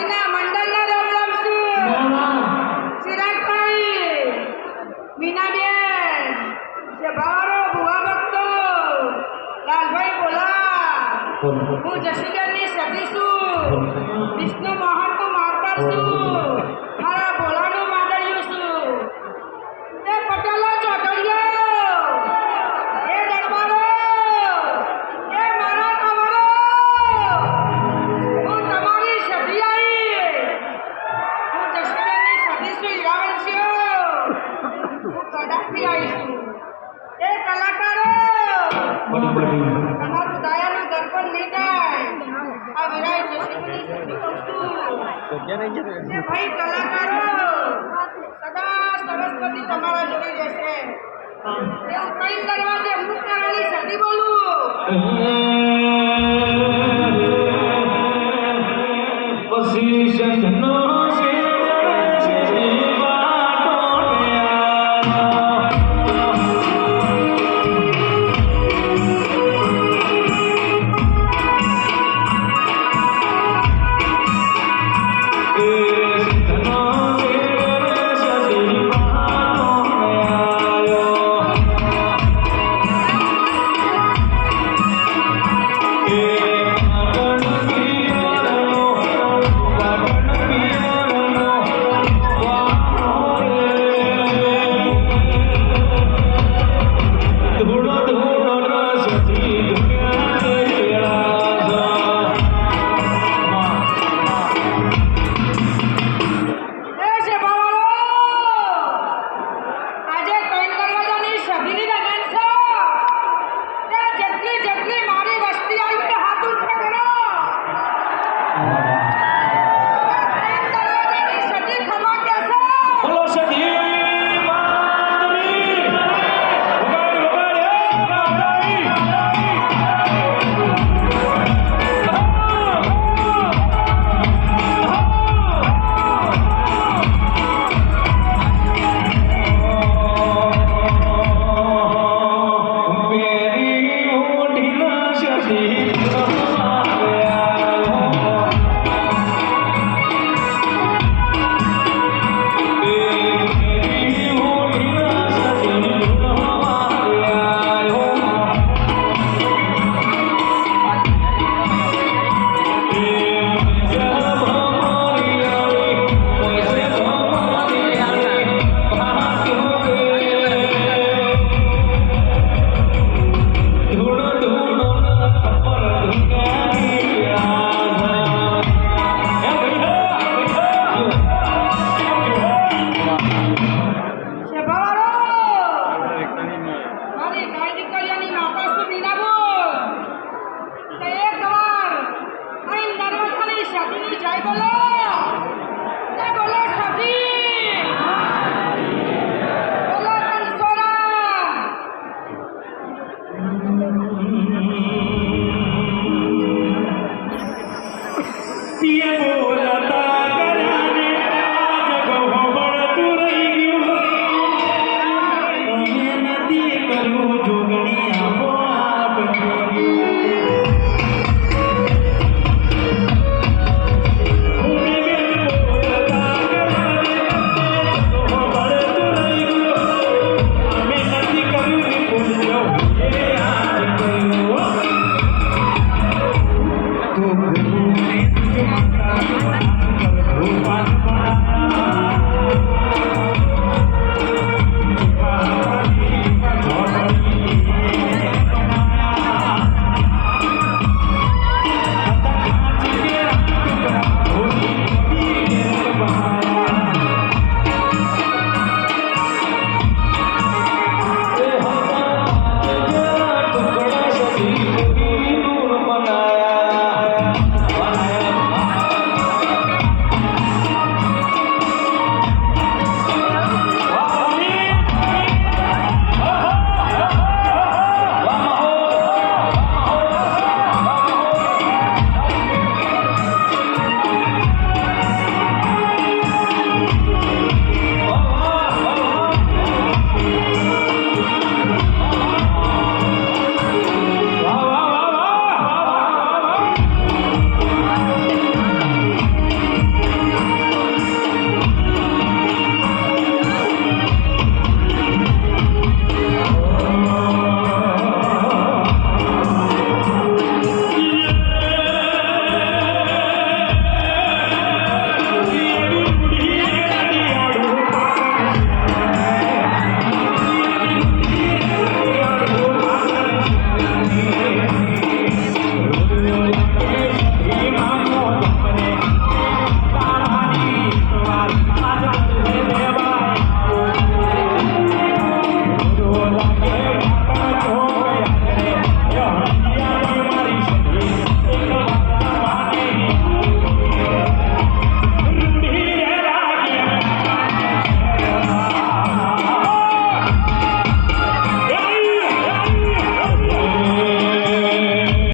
સદીના મંડળના રામ રામ છું. ચિરાગભાઈ, મીનાબેન, શેભાવાળો, ભુવા ભક્તો, લાલભાઈ બોલા. હું જશીબેનની સતી છું. વિષ્ણુ મોહનનું માવતર છું. મારા ભોલાનું માદળિયું છું. એ પટેલો ચોટડીઓ, એ દરબારો, એ મારા કમરો, હું તમારી સતી આવી. હું જશીબેનની સતી છું. હીરાવંશીઓ, હું કડાથી આવી છું. એ કલાકારો, તમારું દયાનું દર્પણ નહીં જાય. આ વિરાય જશીબેનની સતી કહું છું. એ ભાઈ કલાકારો, સદા સરસ્વતી તમારા જોડે રહેશે. એવું કઈ કરવા છે? હું કરાની સતી બોલું. પછી સંતનો